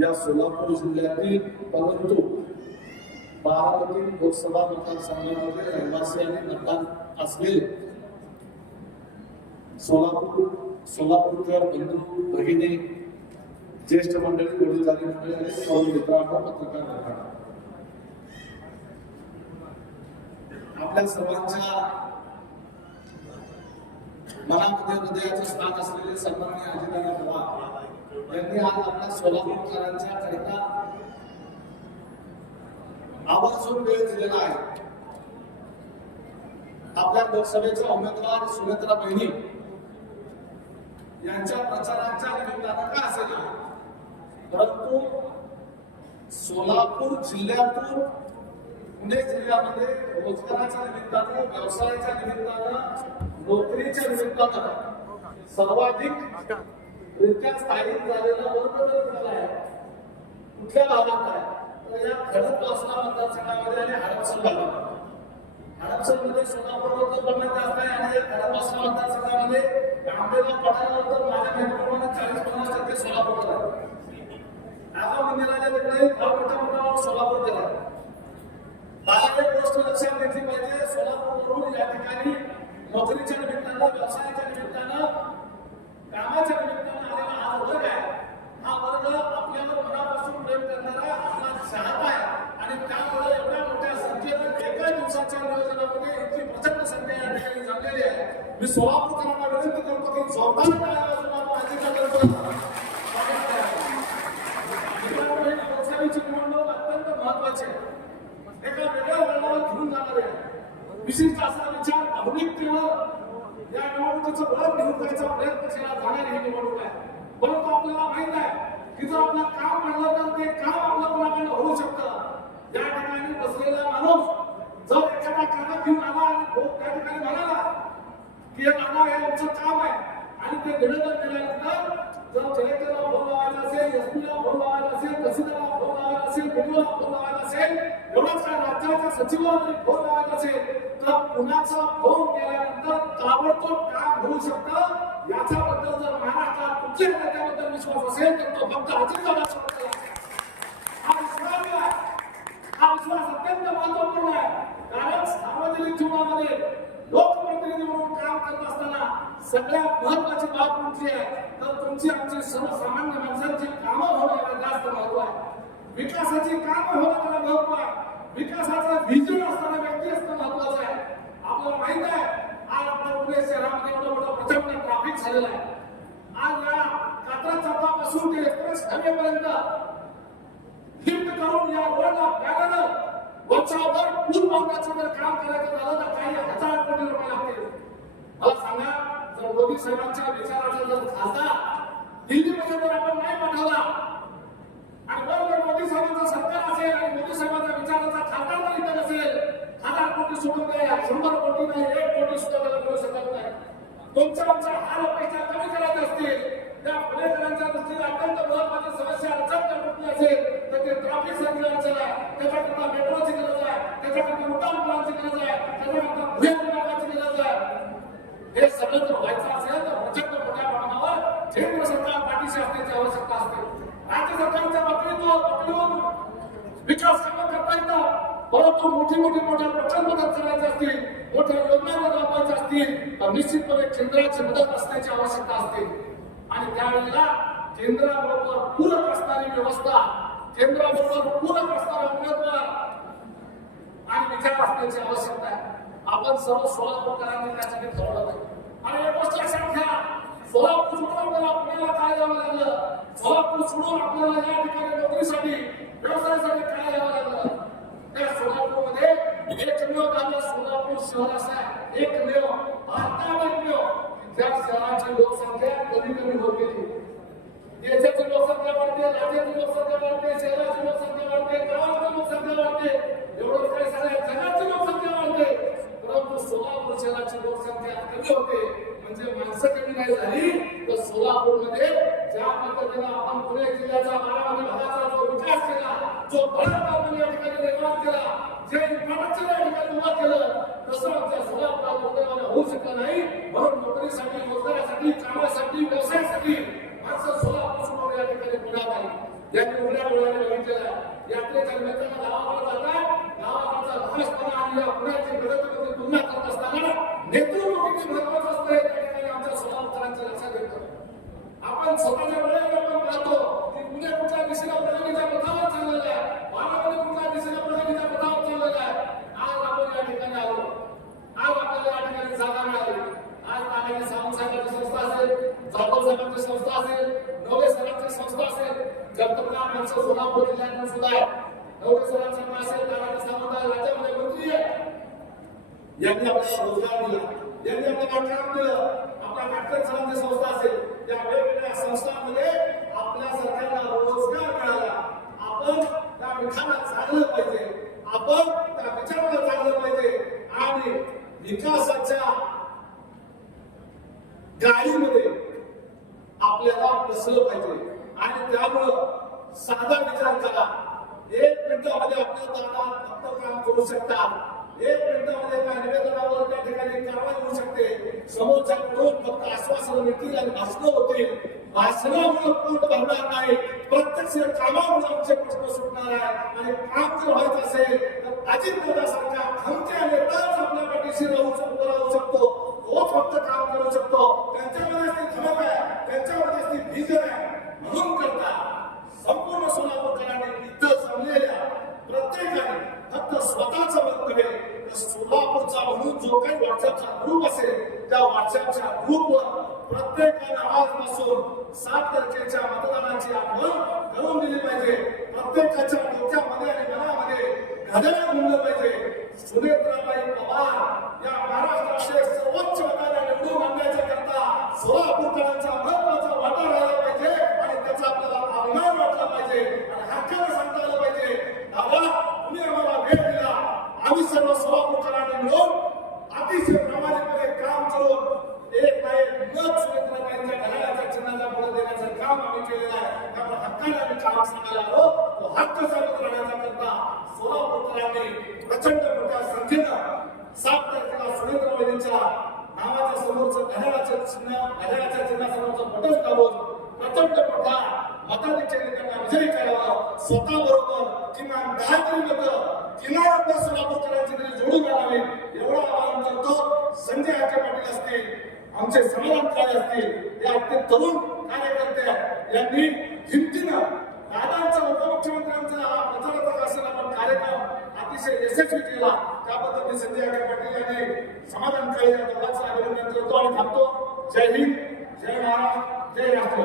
या सोलापूर जिल्ह्यातील परंतु बारामती लोकसभा मतदारसंघामध्ये रहिवासी आणि मतदान असलेले सोलापूर सोलापूरकर बंधू भगिनी ज्येष्ठ मंडळी वडीलधारी मंडळी आणि सर्व मित्रांनो पत्रकार मित्रांनो आपल्या सर्वांच्या मनामध्ये हृदयाचे स्थान असलेले सन्माननीय अजितदादा पवार यांनी आज आपल्या सोलापूरकरांच्या करिता आवर्जून वेळ दिलेला आहे. आपल्या लोकसभेच्या उमेदवार सुमित्रा बहिणी यांच्या प्रचाराच्या निमित्तानं का असेल परंतु सोलापूर जिल्ह्यातून पुणे जिल्ह्यामध्ये रोजगाराच्या निमित्तानं व्यवसायाच्या निमित्तानं नोकरीच्या निमित्तानं सर्वाधिक रित्या स्थायिक झालेला वर्ग जर आहे कुठल्या भागात आहे तर या खडकवासला मतदारसंघामध्ये आणि हडपसर भागात. हडपसरमध्ये सोलापूरवर प्रमाण जास्त आहे आणि या खडकवासला मतदारसंघामध्ये आंबेगाव पठारावर तर माझ्या माहितीप्रमाणे चाळीस पन्नास टक्के सोलापूर आहे. आगामी म्हणजे निराच्या फार मोठ्या प्रमाणावर सोलापूर केला. मला एक गोष्ट लक्षात घेतली पाहिजे सोलापूरवरून या ठिकाणी नोकरीच्या निमित्तानं व्यवसायाच्या निमित्तानं कामाच्या निमित्तानं आलेला हा वर्ग आहे हा वर्ग आपल्याला मनापासून प्रेम करणारा आपला चाहता आहे आणि त्यामुळे एवढ्या मोठ्या संख्येनं एका दिवसाच्या नियोजनामध्ये इतकी प्रचंड संख्या या ठिकाणी जमलेली आहे मी सोलापूरकरांना विनंती करतो की जोरदार लोकसभेची निवडणूक अत्यंत महत्वाची आहे. एका वेगळ्या वळणावर घेऊन जाणार आहे. विशिष्ट असा विचार भावनिकतेवर या निवडणुकीचं प्रयत्न केला जाणारी ही निवडणूक आहे. परंतु आपल्याला माहीत आहे की जर आपलं काम म्हणलं तर ते काम आपल्या कोणाकडनं होऊ शकतं या ठिकाणी बसलेला माणूस जर एखादा कागद घेऊन आला आणि तो त्या ठिकाणी म्हणाला की हे नाना हे काम आहे. आणि ते निवेदन दिल्यानंतर जर कलेक्टरला फोन लावायचा असेल एसपीला फोन लावायचा असेल तहसीलदारला फोन लावायचा असेल बीडीओला फोन लावायचा असेल एवढंच काय राज्याच्या सचिवाला जरी फोन लावायचा असेल तर कुणाचा फोन केल्यानंतर ताबडतोब काम होऊ शकतं? याच्याबद्दल जर महाराष्ट्रात कुठल्याही नेत्याबद्दल विश्वास असेल तर तो फक्त अजितदादाचा बद्दल हा विश्वास हा विश्वास अत्यंत महत्त्वपूर्ण आहे. कारण सार्वजनिक जीवनामध्ये काम करत असताना सगळ्यात महत्वाची बाब कुठली आहे? तर तुमची आमची सर्वसामान्य माणसांची कामं होणं याला जास्त महत्त्व आहे. विकासाची कामं होणं त्याला महत्त्व आहे. विकासाचं व्हिजन असताना व्यक्ती असणं महत्वाचं आहे. आपल्याला माहीत आहे आज आपल्या पुणे शहरामध्ये एवढं मोठं प्रचंड ट्रॅफिक झालेलं आहे. आज या कात्रा चौकापासून ते एक्सप्रेस हवेपर्यंत लिफ्ट करून या रोडला पॅरल वर्षावर पूल बांधण्याचं जर काम करायचं झालं तर काही हजार कोटी रुपये लागतील. मला सांगा जर मोदी साहेबांच्या विचाराचा जर खासदार दिल्लीमध्ये जर आपण नाही पाठवला आणि बरोबर मोदी साहेबांचा सरकार असेल आणि मोदी साहेबांच्या विचाराचा खासदार जर इतर असेल हजार कोटी सोडून द्या शंभर कोटी नाही एक कोटी सुद्धा त्याला मिळू शकत नाही. तुमच्या आमच्या हाल अपेक्षा कमी करायच्या असतील त्या पुणेकरांच्या दृष्टीने अत्यंत महत्वाची समस्या अडचण जर असेल तर ते ट्रॉफी सर्वे अडचण आहे त्याच्याकरता मेट्रोची गरज आहे त्याच्याकरता उड्डाण पुलांची गरज आहे त्याच्याकरता भुयार विभागाची गरज आहे हे सगळं जर व्हायचं असेल तर प्रचंड मोठ्या प्रमाणावर केंद्र सरकार पाठीशी असण्याची आवश्यकता असते राज्य सरकारच्या बाबतीत पकडून विकास कामं करता येतात परंतु मोठी मोठी मोठ्या प्रचंड मदत करायची असतील मोठ्या योजना जर राबवायच्या असतील तर निश्चितपणे केंद्राची मदत असण्याची आवश्यकता असते. आणि त्यावेळेला केंद्राबरोबर पूरक असणारी व्यवस्था केंद्राबरोबर पूरक असणारा उमेदवार आणि विचार असण्याची आवश्यकता आहे. आपण सर्व सोलापूरकरांनी त्यासाठी ठरवलं आणि एक गोष्ट लक्षात घ्या सोलापूर सोडून आपल्याला काय जावं लागलं? सोलापूर सोडून आपल्याला या ठिकाणी नोकरीसाठी व्यवसायासाठी काय यावं लागलं? त्या सोलापूरमध्ये एकमेव गाव सोलापूर शहर असा आहे एकमेव भारतामध्ये एकमेव त्या शहराची लोकसंख्या कमी कमी होत गेली देशाची लोकसंख्या वाढते राज्याची लोकसंख्या वाढते शहराची लोकसंख्या वाढते गावाची लोकसंख्या वाढते एवढंच काही सगळ्या जगाची लोकसंख्या वाढते परंतु सोलापूर शहराची लोकसंख्या कमी होते म्हणजे माणसं कमी नाही झाली तर सोलापूरमध्ये ज्या पद्धतीने आपण पुणे जिल्ह्याचा बारामती भागाचा जो विकास केला जो भरत आपण या ठिकाणी निर्माण केला जे इन्फ्रास्ट्रक्चर या ठिकाणी उभं केलं तसं आमच्या सोलापुरात दुर्दैवाने होऊ शकलं नाही म्हणून नोकरीसाठी रोजगारासाठी कामासाठी व्यवसायासाठी मी उघड्या डोळ्याने बघितलेलं आहे यात्रेच्या जातात गावाकडचा भाषपणा पुण्याची प्रगतीमध्ये तुलना करत असताना नेतृत्व किती महत्वाचं असतं ठिकाणी आमच्या लक्षात येतं आपण स्वतःच्या वेळेला आपण पाहतो की पुणे कुठल्या दिशेला प्रगतीच्या पथावर चाललेला आहे बारामती कुठल्या दिशेला प्रगतीच्या पथावर चाललेला आहे आज आपण या ठिकाणी आलो आज आपल्याला या ठिकाणी जागा मिळाली आज नानाजी सावंत साहेबांची संस्था असेल जाधव साहेबांची संस्था असेल नवले सरांची संस्था असेल जगतपणा माणसं सोलापूर जिल्ह्यातून सुद्धा आहे नवले सरांचा असेल नानाजी सावंत राज्यामध्ये मंत्री आहे. यांनी आपल्याला रोजगार दिला. यांनी आपल्याला काम दिलं. आपल्या डॉक्टर संस्था असेल. त्या वेगवेगळ्या संस्थांमध्ये आपल्या सरकारला रोजगार मिळाला आपण त्या विचाराला चाललं पाहिजे आपण त्या विचाराला चाललं पाहिजे आणि विकासाच्या गाडीमध्ये आपल्याला बसलं पाहिजे आणि त्यामुळं साधा विचार करा एक मिनिटामध्ये आपल्या दारात फक्त काम करू शकतात एक मिनिटामध्ये काय निवेदनावर त्या ठिकाणी कारवाई होऊ शकते. समोरच्या समोरच्याकडून फक्त आश्वासन देतील आणि भाषण होतील. भाषणामुळे पोट भरणार नाही. प्रत्यक्ष कामामुळे आमचे प्रश्न सुटणार आहे आणि काम जर व्हायचं असेल तर अजित जो काही व्हॉट्सअपचा ग्रुप असेल त्या व्हॉट्सअपच्या ग्रुपवर प्रत्येकानं आजपासून सात तारखेच्या मतदानाची आठवण करून दिली पाहिजे. प्रत्येकाच्या डोक्यामध्ये आणि मनामध्ये घड्याळ म्हणलं पाहिजे. सुनेत्राबाई पवार या महाराष्ट्राचे सर्वोच्च मताने निवडून आणण्याच्या करता सोलापूरकरांचा महत्त्वाचा वाटा राहिला पाहिजे आणि त्याचा आपल्याला अभिमान वाटला पाहिजे. आणि हक्काने सांगता आलं पाहिजे. दादा तुम्ही आम्हाला भेट दिला. आम्ही सर्व सोलापूरकरांनी मिळून अतिशय प्रामाणिकपणे काम करून एक ना एक मत सुनेत्राबाईंच्या घराण्याच्या चिन्हाचा पुढे देण्याचं काम आम्ही केलेलं आहे त्यामुळे हक्काने आम्ही काम सांगायला आलो तो हक्क साबित राहण्याचा करता सोलापूरकरांनी प्रचंड मोठ्या संख्येनं सात तारखेला सुरेंद्रबाईंच्या नावाच्या समोरचं घड्याळाचं चिन्ह घड्याळाच्या चिन्हासमोरचं बटन दाबून प्रचंड मोठा त्यांना विजयी करावा स्वतः बरोबर किमान दहा तरी मतं किमान सोलापूरकरांची तरी जोडून आणावी एवढं आवाहन करतो. संजय हाके पाटील असतील आमचे समाधान काय असतील हे आपले तरुण कार्यकर्ते यांनी यशस्वी केला त्याबद्दल संजय अखेर पाटील यांनी समाधानकारी या दोघांचं अभिनंदन करतो आणि थांबतो जय हिंद जय महाराज जय राष्ट्र